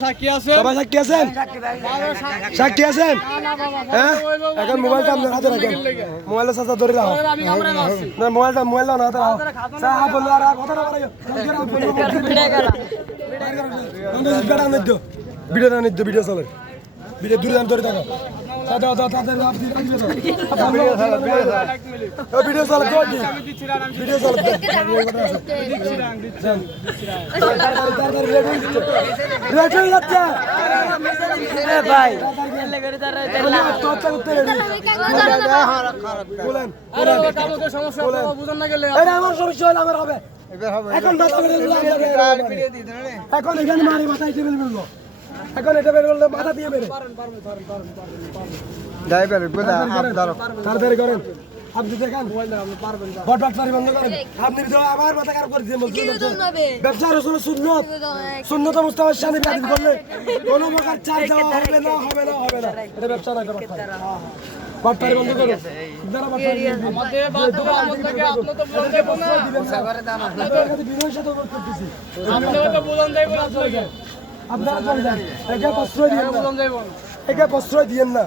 সাক্ষী আছেন? সবাই সাক্ষী আছেন? সাক্ষী আছেন? হ্যাঁ, এখন মোবাইলটা আপনার হাতে রাখেন। মোবাইলটা সাথে ধরে রাখো। না, মোবাইলটা না হাতে রাখো। সাহা বললো আর কথাটা বলো। ভিডিও চলে। ভিডিও দূরে ধরে থাকো। ভিডিও চলে ভিডিও চলে ভাই আমার সমস্যা হলে আমার হবে এখন এখন এখানে মারি মাথায় টেবিল বেরলো এখন এটা বের করলে মাথা দিয়ে বেরো তাড়াতাড়ি করেন আপনি দেখেন বটবাটপাড়ি বন্ধ করেন আপনি আবার মাথা খারাপ করে দিয়ে ব্যবসার আসলে সুন্নত মুস্তাফার সামনে বাতিল করলে কোনো প্রকার চাল দেওয়া হবে না এটা ব্যবসা না করা বটপাড়ি বন্ধ করুন আপনারা চলে যান একে প্রশ্রয় দিয়েন না